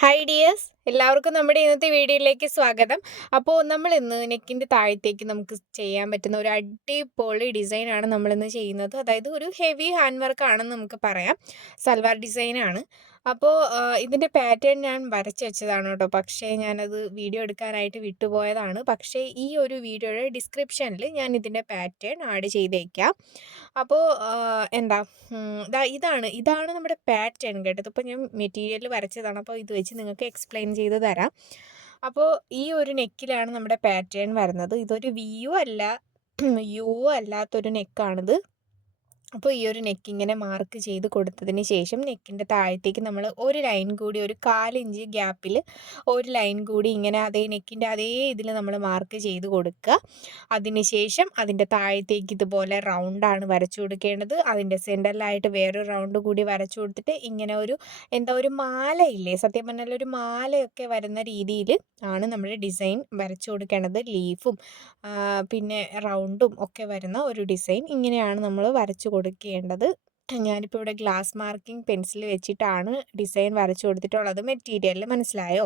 Hi dears, എല്ലാവർക്കും നമ്മുടെ ഇന്നത്തെ വീഡിയോയിലേക്ക് സ്വാഗതം. അപ്പോൾ നമ്മൾ ഇന്ന് നെക്കിൻ്റെ താഴത്തേക്ക് നമുക്ക് ചെയ്യാൻ പറ്റുന്ന ഒരു അടിപൊളി ഡിസൈനാണ് നമ്മളിന്ന് ചെയ്യുന്നത്. അതായത് ഒരു ഹെവി ഹാൻഡ് വർക്ക് ആണെന്ന് നമുക്ക് പറയാം. സൽവാർ ഡിസൈനാണ്. അപ്പോൾ ഇതിൻ്റെ പാറ്റേൺ ഞാൻ വരച്ച് വെച്ചതാണ് കേട്ടോ. പക്ഷേ ഞാനത് വീഡിയോ എടുക്കാനായിട്ട് വിട്ടുപോയതാണ്. പക്ഷേ ഈ ഒരു വീഡിയോയുടെ ഡിസ്ക്രിപ്ഷനിൽ ഞാൻ ഇതിൻ്റെ പാറ്റേൺ ആഡ് ചെയ്തേക്കാം. അപ്പോൾ എന്താ ഇതാണ് നമ്മുടെ പാറ്റേൺ കേട്ടോ. ഇതിപ്പോൾ ഞാൻ മെറ്റീരിയൽ വരച്ചതാണ്. അപ്പോൾ ഇത് വെച്ച് നിങ്ങൾക്ക് എക്സ്പ്ലെയിൻ ചെയ്ത് തരാം. അപ്പോൾ ഈ ഒരു നെക്കിലാണ് നമ്മുടെ പാറ്റേൺ വരുന്നത്. ഇതൊരു വിയും അല്ല യുവും അല്ലാത്തൊരു നെക്കാണിത്. അപ്പോൾ ഈ ഒരു നെക്ക് ഇങ്ങനെ മാർക്ക് ചെയ്ത് കൊടുത്തതിന് ശേഷം നെക്കിൻ്റെ താഴത്തേക്ക് നമ്മൾ ഒരു ലൈൻ കൂടി, ഒരു 1/4 ഇഞ്ച് ഗ്യാപ്പിൽ ഒരു ലൈൻ കൂടി ഇങ്ങനെ അതേ നെക്കിൻ്റെ അതേ ഇതിൽ നമ്മൾ മാർക്ക് ചെയ്ത് കൊടുക്കുക. അതിനുശേഷം അതിൻ്റെ താഴത്തേക്ക് ഇതുപോലെ റൗണ്ടാണ് വരച്ചു കൊടുക്കേണ്ടത്. അതിൻ്റെ സെൻറ്ററിലായിട്ട് വേറൊരു റൗണ്ട് കൂടി വരച്ചു കൊടുത്തിട്ട് ഇങ്ങനെ ഒരു മാലയില്ലേ, സത്യം പറഞ്ഞാൽ ഒരു മാലയൊക്കെ വരുന്ന രീതിയിൽ ആണ് നമ്മൾ ഡിസൈൻ വരച്ചു കൊടുക്കേണ്ടത്. ലീഫും പിന്നെ റൗണ്ടും ഒക്കെ വരുന്ന ഒരു ഡിസൈൻ ഇങ്ങനെയാണ് നമ്മൾ വരച്ചു കൊടുക്കേണ്ടത്. ഞാനിപ്പോൾ ഇവിടെ ഗ്ലാസ് മാർക്കിംഗ് പെൻസിൽ വെച്ചിട്ടാണ് ഡിസൈൻ വരച്ചു കൊടുത്തിട്ടുള്ളത്. മെറ്റീരിയൽ മനസ്സിലായോ?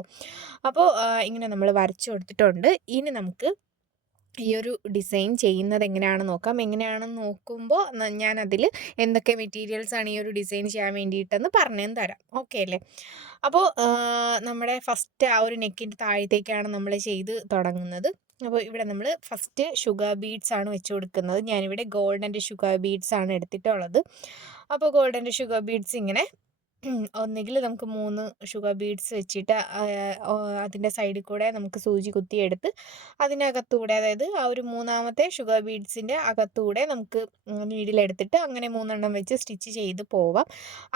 അപ്പോൾ ഇങ്ങനെ നമ്മൾ വരച്ചു കൊടുത്തിട്ടുണ്ട്. ഇനി നമുക്ക് ഈ ഒരു ഡിസൈൻ ചെയ്യുന്നത് എങ്ങനെയാണെന്ന് നോക്കാം. എങ്ങനെയാണെന്ന് നോക്കുമ്പോൾ ഞാനതിൽ എന്തൊക്കെ മെറ്റീരിയൽസാണ് ഈ ഒരു ഡിസൈൻ ചെയ്യാൻ വേണ്ടിയിട്ടെന്ന് പറഞ്ഞു തരാം. ഓക്കെ അല്ലേ? അപ്പോൾ നമ്മുടെ ഫസ്റ്റ് ആ ഒരു നെക്കിൻ്റെ താഴത്തേക്കാണ് നമ്മൾ ചെയ്ത് തുടങ്ങുന്നത്. അപ്പോൾ ഇവിടെ നമ്മൾ ഫസ്റ്റ് ഷുഗർ ബീഡ്സ് ആണ് വെച്ച് കൊടുക്കുന്നത്. ഞാനിവിടെ ഗോൾഡൻ്റെ ഷുഗർ ബീഡ്സ് ആണ് എടുത്തിട്ടുള്ളത്. അപ്പോൾ ഗോൾഡൻ്റെ ഷുഗർ ബീഡ്സ് ഇങ്ങനെ ഒന്നുകിൽ നമുക്ക് 3 ഷുഗർ ബീഡ്സ് വെച്ചിട്ട് അതിൻ്റെ സൈഡിൽ കൂടെ നമുക്ക് സൂചി കുത്തിയെടുത്ത് അതിനകത്തൂടെ, അതായത് ആ ഒരു മൂന്നാമത്തെ ഷുഗർ ബീഡ്സിൻ്റെ അകത്തൂടെ നമുക്ക് നീഡിലെടുത്തിട്ട് അങ്ങനെ 3 എണ്ണം വെച്ച് സ്റ്റിച്ച് ചെയ്ത് പോവാം.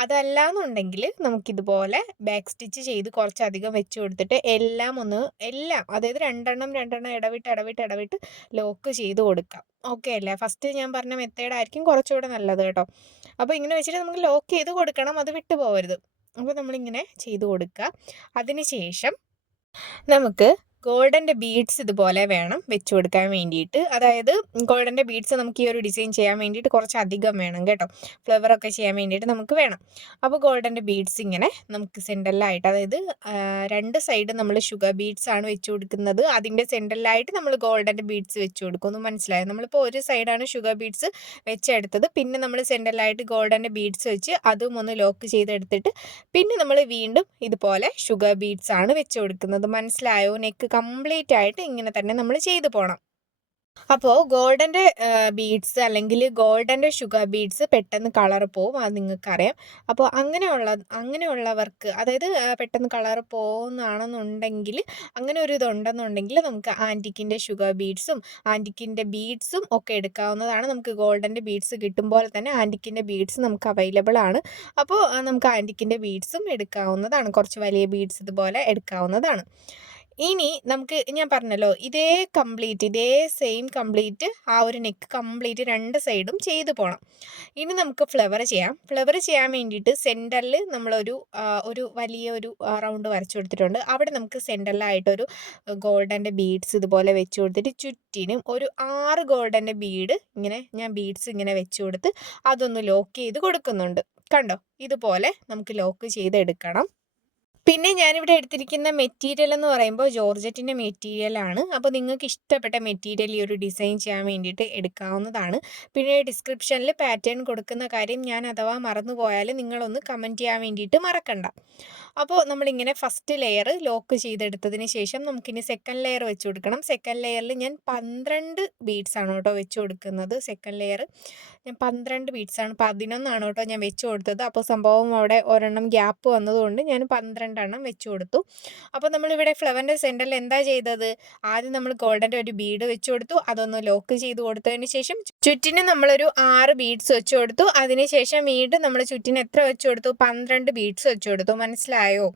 അതല്ലാന്നുണ്ടെങ്കിൽ നമുക്കിതുപോലെ ബാക്ക് സ്റ്റിച്ച് ചെയ്ത് കുറച്ചധികം വെച്ച് കൊടുത്തിട്ട് എല്ലാം അതായത് രണ്ടെണ്ണം ഇടവിട്ട് ലോക്ക് ചെയ്ത് കൊടുക്കാം. ഓക്കെ അല്ലേ? ഫസ്റ്റ് ഞാൻ പറഞ്ഞ മെത്തേഡായിരിക്കും കുറച്ചുകൂടെ നല്ലത് കേട്ടോ. അപ്പോൾ ഇങ്ങനെ വെച്ചിട്ട് നമുക്ക് ലോക്ക് ചെയ്ത് കൊടുക്കണം, അത് വിട്ടു പോകരുത്. അപ്പോൾ നമ്മളിങ്ങനെ ചെയ്ത് കൊടുക്കുക. അതിനുശേഷം നമുക്ക് ഗോൾഡൻ്റെ ബീഡ്സ് ഇതുപോലെ വേണം വെച്ച് കൊടുക്കാൻ വേണ്ടിയിട്ട്. അതായത് ഗോൾഡൻ്റെ ബീഡ്സ് നമുക്ക് ഈ ഒരു ഡിസൈൻ ചെയ്യാൻ വേണ്ടിയിട്ട് കുറച്ച് അധികം വേണം കേട്ടോ. ഫ്ലവറൊക്കെ ചെയ്യാൻ വേണ്ടിയിട്ട് നമുക്ക് വേണം. അപ്പോൾ ഗോൾഡൻ്റെ ബീഡ്സ് ഇങ്ങനെ നമുക്ക് സെൻറ്ററിലായിട്ട്, അതായത് രണ്ട് സൈഡ് നമ്മൾ ഷുഗർ ബീഡ്സ് ആണ് വെച്ച് കൊടുക്കുന്നത്. അതിൻ്റെ സെൻറ്ററിലായിട്ട് നമ്മൾ ഗോൾഡൻ്റെ ബീഡ്സ് വെച്ച് കൊടുക്കും. ഒന്ന് മനസ്സിലായോ? നമ്മളിപ്പോൾ ഒരു സൈഡാണ് ഷുഗർ ബീഡ്സ് വെച്ചെടുത്തത്. പിന്നെ നമ്മൾ സെൻറ്ററിലായിട്ട് ഗോൾഡൻ്റെ ബീഡ്സ് വെച്ച് അതും ഒന്ന് ലോക്ക് ചെയ്തെടുത്തിട്ട് പിന്നെ നമ്മൾ വീണ്ടും ഇതുപോലെ ഷുഗർ ബീഡ്സ് ആണ് വെച്ച് കൊടുക്കുന്നത്. മനസ്സിലായോ? നെക്ക് കംപ്ലീറ്റ് ആയിട്ട് ഇങ്ങനെ തന്നെ നമ്മൾ ചെയ്തു പോകണം. അപ്പോൾ ഗോൾഡൻ്റെ ബീഡ്സ് അല്ലെങ്കിൽ ഗോൾഡൻ്റെ ഷുഗർ ബീഡ്സ് പെട്ടെന്ന് കളർ പോവും, അത് നിങ്ങൾക്കറിയാം. അപ്പോൾ അങ്ങനെയുള്ളവർക്ക്, അതായത് പെട്ടെന്ന് കളർ പോകുന്നതാണെന്നുണ്ടെങ്കിൽ, അങ്ങനെ ഒരു ഇതുണ്ടെന്നുണ്ടെങ്കിൽ നമുക്ക് ആൻറ്റിക്കിൻ്റെ ഷുഗർ ബീഡ്സും ആൻറ്റിക്കിൻ്റെ ബീഡ്സും ഒക്കെ എടുക്കാവുന്നതാണ്. നമുക്ക് ഗോൾഡൻ്റെ ബീഡ്സ് കിട്ടുമ്പോൾ തന്നെ ആൻറ്റിക്കിൻ്റെ ബീഡ്സ് നമുക്ക് അവൈലബിൾ ആണ്. അപ്പോൾ നമുക്ക് ആൻറ്റിക്കിൻ്റെ ബീഡ്സും എടുക്കാവുന്നതാണ്. കുറച്ച് വലിയ ബീഡ്സ് ഇതുപോലെ എടുക്കാവുന്നതാണ്. ഇനി നമുക്ക്, ഞാൻ പറഞ്ഞല്ലോ, ഇതേ സെയിം കംപ്ലീറ്റ് ആ ഒരു നെക്ക് കംപ്ലീറ്റ് രണ്ട് സൈഡും ചെയ്തു പോകണം. ഇനി നമുക്ക് ഫ്ലവർ ചെയ്യാം. ഫ്ലവർ ചെയ്യാൻ വേണ്ടിയിട്ട് സെൻറ്ററിൽ ഒരു വലിയൊരു റൗണ്ട് വരച്ചു കൊടുത്തിട്ടുണ്ട്. അവിടെ നമുക്ക് സെൻറ്ററിലായിട്ടൊരു ഗോൾഡൻ്റെ ബീഡ്സ് ഇതുപോലെ വെച്ച് കൊടുത്തിട്ട് ചുറ്റിനും ഒരു 6 ഗോൾഡൻ്റെ ബീഡ്സ് ഇങ്ങനെ വെച്ച് കൊടുത്ത് അതൊന്ന് ലോക്ക് ചെയ്ത് കൊടുക്കുന്നുണ്ട്. കണ്ടോ? ഇതുപോലെ നമുക്ക് ലോക്ക് ചെയ്തെടുക്കണം. പിന്നെ ഞാനിവിടെ എടുത്തിരിക്കുന്ന മെറ്റീരിയൽ എന്ന് പറയുമ്പോൾ ജോർജറ്റിൻ്റെ മെറ്റീരിയലാണ്. അപ്പോൾ നിങ്ങൾക്ക് ഇഷ്ടപ്പെട്ട മെറ്റീരിയൽ ഈ ഒരു ഡിസൈൻ ചെയ്യാൻ വേണ്ടിയിട്ട് എടുക്കാവുന്നതാണ്. പിന്നെ ഡിസ്ക്രിപ്ഷനിൽ പാറ്റേൺ കൊടുക്കുന്ന കാര്യം ഞാൻ അഥവാ മറന്നുപോയാൽ നിങ്ങളൊന്ന് കമൻറ്റ് ചെയ്യാൻ വേണ്ടിയിട്ട് മറക്കണ്ട. അപ്പോൾ നമ്മളിങ്ങനെ ഫസ്റ്റ് ലെയർ ലോക്ക് ചെയ്തെടുത്തതിന് ശേഷം നമുക്കിനി സെക്കൻഡ് ലെയർ വെച്ച് കൊടുക്കണം. സെക്കൻഡ് ലെയറിൽ ഞാൻ 12 ബീഡ്സ് ആണ് കേട്ടോ വെച്ച് കൊടുക്കുന്നത്. സെക്കൻഡ് ലെയർ ഞാൻ 12 ബീഡ്സ് ആണ്, 11 ആണ് കേട്ടോ ഞാൻ വെച്ച് കൊടുത്തത്. അപ്പോൾ സംഭവം അവിടെ ഒരെണ്ണം ഗ്യാപ്പ് വന്നതുകൊണ്ട് ഞാൻ 12 എണ്ണം വെച്ച് കൊടുത്തു. അപ്പോൾ നമ്മളിവിടെ ഫ്ലവറിൻ്റെ സെൻറ്ററിൽ എന്താ ചെയ്തത്? ആദ്യം നമ്മൾ ഗോൾഡൻ്റെ ഒരു ബീഡ് വെച്ച് കൊടുത്തു. അതൊന്ന് ലോക്ക് ചെയ്ത് കൊടുത്തതിന് ശേഷം ചുറ്റിന് നമ്മളൊരു 6 ബീഡ്സ് വെച്ച് കൊടുത്തു. അതിനുശേഷം വീണ്ടും നമ്മൾ ചുറ്റിന് എത്ര വെച്ച് കൊടുത്തു? 12 ബീഡ്സ് വെച്ച് കൊടുത്തു. മനസ്സിലായോ?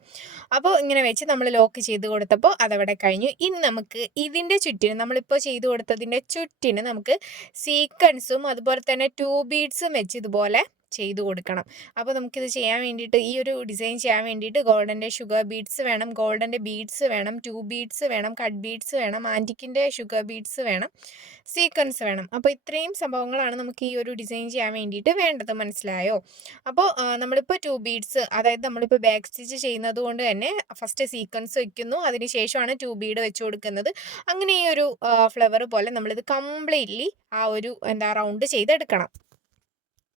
അപ്പോൾ ഇങ്ങനെ വെച്ച് നമ്മൾ ലോക്ക് ചെയ്ത് കൊടുത്തപ്പോൾ അതവിടെ കഴിഞ്ഞു. ഇനി നമുക്ക് ഇതിൻ്റെ ചുറ്റിന്, നമ്മളിപ്പോൾ ചെയ്ത് കൊടുത്തതിൻ്റെ ചുറ്റിന് നമുക്ക് സീക്വൻസും അതുപോലെ തന്നെ 2 ബീഡ്സും വെച്ച് ഇതുപോലെ ചെയ്ത് കൊടുക്കണം. അപ്പോൾ നമുക്കിത് ചെയ്യാൻ വേണ്ടിയിട്ട് ഈ ഒരു ഡിസൈൻ ചെയ്യാൻ വേണ്ടിയിട്ട് ഗോൾഡൻ്റെ ഷുഗർ ബീഡ്സ് വേണം, ഗോൾഡൻ്റെ ബീഡ്സ് വേണം, 2 ബീഡ്സ് വേണം, കട്ട് ബീഡ്സ് വേണം, ആൻറ്റിക്കിൻ്റെ ഷുഗർ ബീഡ്സ് വേണം, സീക്വൻസ് വേണം. അപ്പോൾ ഇത്രയും സംഭവങ്ങളാണ് നമുക്ക് ഈ ഒരു ഡിസൈൻ ചെയ്യാൻ വേണ്ടിയിട്ട് വേണ്ടത്. മനസ്സിലായോ? അപ്പോൾ നമ്മളിപ്പോൾ 2 ബീഡ്സ്, അതായത് നമ്മളിപ്പോൾ ബാക്ക് സ്റ്റിച്ച് ചെയ്യുന്നത് കൊണ്ട് തന്നെ ഫസ്റ്റ് സീക്വൻസ് വെക്കുന്നു, അതിന് ശേഷമാണ് 2 ബീഡ് വെച്ച് കൊടുക്കുന്നത്. അങ്ങനെ ഈ ഒരു ഫ്ലവർ പോലെ നമ്മളിത് കംപ്ലീറ്റ്ലി ആ ഒരു റൗണ്ട് ചെയ്തെടുക്കണം.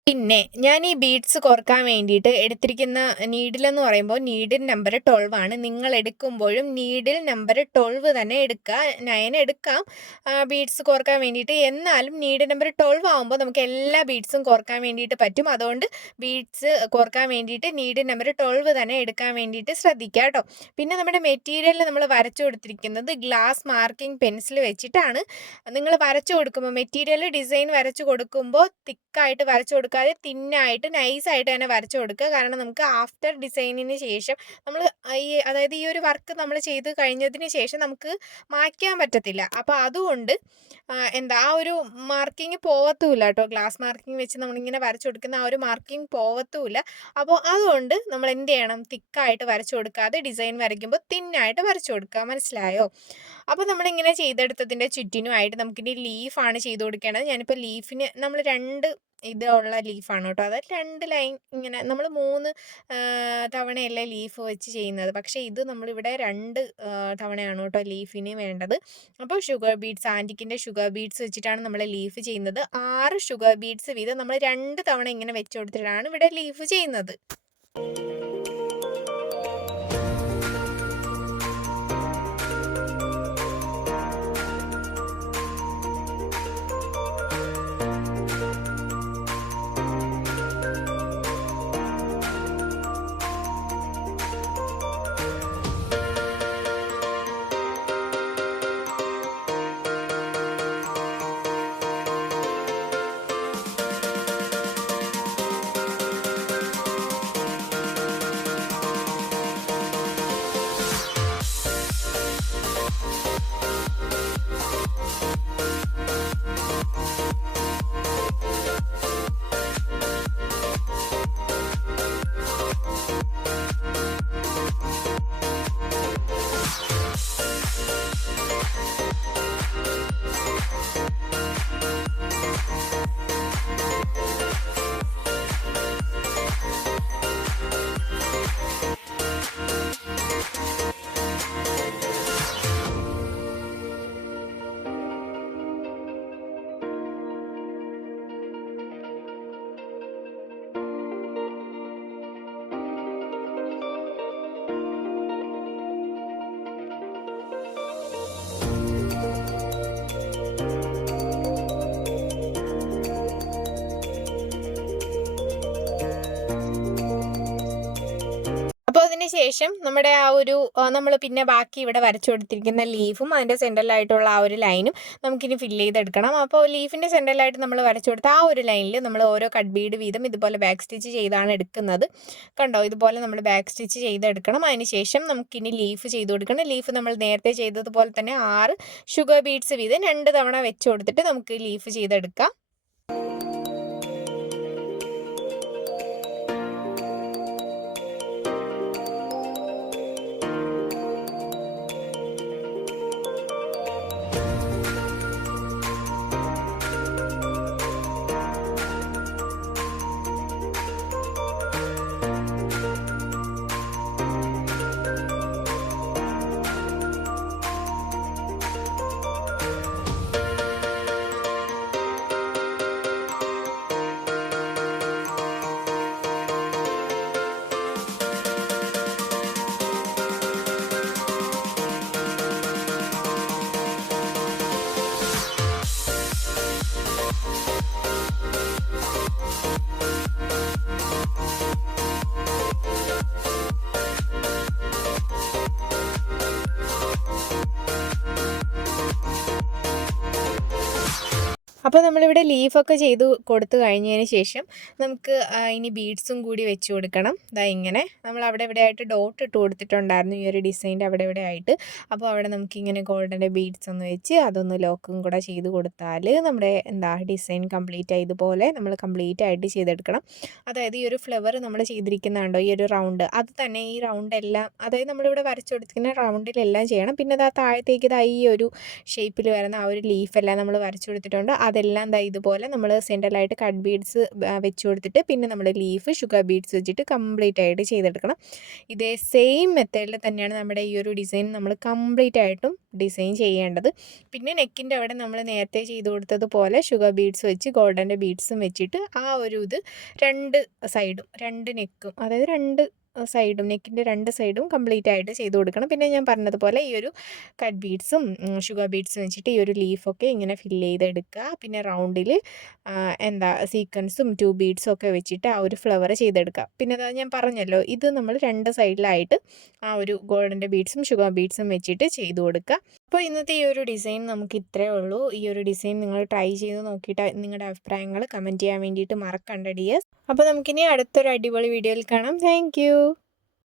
പിന്നെ ഞാൻ ഈ ബീഡ്സ് കോർക്കാൻ വേണ്ടിയിട്ട് എടുത്തിരിക്കുന്ന നീഡിലെന്ന് പറയുമ്പോൾ നീഡിൽ നമ്പർ 12 ആണ്. നിങ്ങൾ എടുക്കുമ്പോഴും നീഡിൽ നമ്പർ 12 തന്നെ എടുക്കുക. 9 എടുക്കാം ബീഡ്സ് കോർക്കാൻ വേണ്ടിയിട്ട്. എന്നാലും നീഡിൽ നമ്പർ 12 ആകുമ്പോൾ നമുക്ക് എല്ലാ ബീഡ്സും കോർക്കാൻ വേണ്ടിയിട്ട് പറ്റും. അതുകൊണ്ട് ബീഡ്സ് കോർക്കാൻ വേണ്ടിയിട്ട് നീഡിൽ നമ്പർ 12 തന്നെ എടുക്കാൻ വേണ്ടിയിട്ട് ശ്രദ്ധിക്കുക കേട്ടോ. പിന്നെ നമ്മുടെ മെറ്റീരിയലിൽ നമ്മൾ വരച്ചു കൊടുത്തിരിക്കുന്നത് ഗ്ലാസ് മാർക്കിംഗ് പെൻസിൽ വെച്ചിട്ടാണ്. നിങ്ങൾ വരച്ചു കൊടുക്കുമ്പോൾ മെറ്റീരിയൽ ഡിസൈൻ വരച്ചു കൊടുക്കുമ്പോൾ തിക്കായിട്ട് വരച്ചു കൊടുക്കാതെ തിന്നായിട്ട് നൈസായിട്ട് തന്നെ വരച്ചു കൊടുക്കുക. കാരണം നമുക്ക് ആഫ്റ്റർ ഡിസൈനിന് ശേഷം നമ്മൾ അതായത് ഈ ഒരു വർക്ക് നമ്മൾ ചെയ്ത് കഴിഞ്ഞതിന് ശേഷം നമുക്ക് മായ്ക്കാൻ പറ്റത്തില്ല. അപ്പോൾ അതുകൊണ്ട് ആ ഒരു മാർക്കിങ് പോവത്തുമില്ല കേട്ടോ. ഗ്ലാസ് മാർക്കിംഗ് വെച്ച് നമ്മളിങ്ങനെ വരച്ചു കൊടുക്കുന്ന ആ ഒരു മാർക്കിംഗ് പോവത്തുമില്ല. അപ്പോൾ അതുകൊണ്ട് നമ്മൾ എന്ത് ചെയ്യണം, തിക്കായിട്ട് വരച്ചു കൊടുക്കാതെ ഡിസൈൻ വരയ്ക്കുമ്പോൾ തിന്നായിട്ട് വരച്ചു കൊടുക്കുക. മനസ്സിലായോ? അപ്പോൾ നമ്മളിങ്ങനെ ചെയ്തെടുത്തതിൻ്റെ ചുറ്റിനുമായിട്ട് നമുക്കിനി ലീഫാണ് ചെയ്ത് കൊടുക്കേണ്ടത്. ഞാനിപ്പോൾ ലീഫിന് നമ്മൾ 2 ഇതുള്ള ലീഫാണ് കേട്ടോ. അതായത് 2 ലൈൻ ഇങ്ങനെ നമ്മൾ 3 തവണയല്ലേ ലീഫ് വെച്ച് ചെയ്യുന്നത്. പക്ഷേ ഇത് നമ്മളിവിടെ 2 തവണയാണ് കേട്ടോ ലീഫിന് വേണ്ടത്. അപ്പോൾ ഷുഗർ ബീഡ്സ്, ആൻറ്റിക്കിൻ്റെ ഷുഗർ ബീഡ്സ് വെച്ചിട്ടാണ് നമ്മൾ ലീഫ് ചെയ്യുന്നത്. 6 ഷുഗർ ബീഡ്സ് വീതം നമ്മൾ 2 തവണ ഇങ്ങനെ വെച്ച് കൊടുത്തിട്ടാണ് ഇവിടെ ലീഫ് ചെയ്യുന്നത്. ശേഷം നമ്മുടെ ആ ഒരു നമ്മൾ പിന്നെ ബാക്കി ഇവിടെ വരച്ചു കൊടുത്തിരിക്കുന്ന ലീഫും അതിൻ്റെ സെൻറ്ററിലായിട്ടുള്ള ആ ഒരു ലൈനും നമുക്കിനി ഫില്ല് ചെയ്തെടുക്കണം. അപ്പോൾ ലീഫിൻ്റെ സെൻറ്ററിലായിട്ട് നമ്മൾ വരച്ചു കൊടുത്ത ആ ഒരു ലൈനിൽ നമ്മൾ ഓരോ കട്ട് ബീഡ് വീതം ഇതുപോലെ ബാക്ക് സ്റ്റിച്ച് ചെയ്താണ് എടുക്കുന്നത്. കണ്ടോ, ഇതുപോലെ നമ്മൾ ബാക്ക് സ്റ്റിച്ച് ചെയ്തെടുക്കണം. അതിന് ശേഷം നമുക്കിനി ലീഫ് ചെയ്ത് കൊടുക്കണം. ലീഫ് നമ്മൾ നേരത്തെ ചെയ്തതുപോലെ തന്നെ 6 ഷുഗർ ബീഡ്സ് വീതം 2 തവണ വെച്ച് കൊടുത്തിട്ട് നമുക്ക് ലീഫ് ചെയ്തെടുക്കാം. അപ്പോൾ നമ്മളിവിടെ ലീഫൊക്കെ ചെയ്ത് കൊടുത്തു കഴിഞ്ഞതിന് ശേഷം നമുക്ക് ഇനി ബീഡ്സും കൂടി വെച്ച് കൊടുക്കണം. ദാ ഇങ്ങനെ നമ്മൾ അവിടെ ഇവിടെ ആയിട്ട് ഡോട്ട് ഇട്ട് കൊടുത്തിട്ടുണ്ടായിരുന്നു ഈ ഒരു ഡിസൈൻ്റെ അവിടെ ഇവിടെ ആയിട്ട്. അപ്പോൾ അവിടെ നമുക്കിങ്ങനെ ഗോൾഡൻ്റെ ബീഡ്സ് ഒന്ന് വെച്ച് അതൊന്ന് ലോക്കും കൂടെ ചെയ്ത് കൊടുത്താൽ നമ്മുടെ ഡിസൈൻ കംപ്ലീറ്റ് ആയി ഇതുപോലെ നമ്മൾ കംപ്ലീറ്റ് ആയിട്ട് ചെയ്തെടുക്കണം. അതായത് ഈ ഒരു ഫ്ലവർ നമ്മൾ ചെയ്തിരിക്കുന്നുണ്ടോ ഈ ഒരു റൗണ്ട് അത് തന്നെ ഈ റൗണ്ട് എല്ലാം അതായത് നമ്മളിവിടെ വരച്ചു കൊടുത്തിരിക്കുന്ന റൗണ്ടിലെല്ലാം ചെയ്യണം. പിന്നെ അത് താഴത്തേക്ക് ഈ ഒരു ഷേപ്പിൽ വരുന്ന ആ ഒരു ലീഫെല്ലാം നമ്മൾ വരച്ചു കൊടുത്തിട്ടുണ്ട്. അതെല്ലാം ഇതുപോലെ നമ്മൾ സെൻറ്ററിലായിട്ട് കട്ട് ബീഡ്സ് വെച്ച് കൊടുത്തിട്ട് പിന്നെ നമ്മൾ ലീഫ് ഷുഗർ ബീഡ്സ് വെച്ചിട്ട് കംപ്ലീറ്റ് ആയിട്ട് ചെയ്തെടുക്കണം. ഇതേ സെയിം മെത്തേഡിൽ തന്നെയാണ് നമ്മുടെ ഈ ഒരു ഡിസൈൻ നമ്മൾ കംപ്ലീറ്റ് ആയിട്ടും ഡിസൈൻ ചെയ്യേണ്ടത്. പിന്നെ നെക്കിൻ്റെ അവിടെ നമ്മൾ നേരത്തെ ചെയ്ത് കൊടുത്തതുപോലെ ഷുഗർ ബീഡ്സ് വെച്ച് ഗോൾഡൻ്റെ ബീഡ്സും വെച്ചിട്ട് ആ ഒരു ഇത് രണ്ട് സൈഡും രണ്ട് നെക്കും അതായത് രണ്ട് സൈഡും നെക്കിൻ്റെ രണ്ട് സൈഡും കംപ്ലീറ്റ് ആയിട്ട് ചെയ്ത് കൊടുക്കണം. പിന്നെ ഞാൻ പറഞ്ഞതുപോലെ ഈ ഒരു കട്ട് ബീഡ്സും ഷുഗർ ബീഡ്സും വെച്ചിട്ട് ഈ ഒരു ലീഫൊക്കെ ഇങ്ങനെ ഫില്ല് ചെയ്തെടുക്കുക. പിന്നെ റൗണ്ടിൽ സീക്വൻസും 2 ബീഡ്സും ഒക്കെ വെച്ചിട്ട് ആ ഒരു ഫ്ലവർ ചെയ്തെടുക്കുക. പിന്നെ അതാ ഞാൻ പറഞ്ഞല്ലോ ഇത് നമ്മൾ രണ്ട് സൈഡിലായിട്ട് ആ ഒരു ഗോൾഡൻ്റെ ബീഡ്സും ഷുഗർ ബീഡ്സും വെച്ചിട്ട് ചെയ്ത് കൊടുക്കുക. അപ്പോൾ ഇന്നത്തെ ഈ ഒരു ഡിസൈൻ നമുക്ക് ഇത്രയേ ഉള്ളൂ. ഈ ഒരു ഡിസൈൻ നിങ്ങൾ ട്രൈ ചെയ്ത് നോക്കിയിട്ട് നിങ്ങളുടെ അഭിപ്രായങ്ങൾ കമൻറ്റ് ചെയ്യാൻ വേണ്ടിയിട്ട് മറക്കണ്ട ഡിയേഴ്സ്. അപ്പോൾ നമുക്കിനി അടുത്തൊരു അടിപൊളി വീഡിയോയിൽ കാണാം. താങ്ക്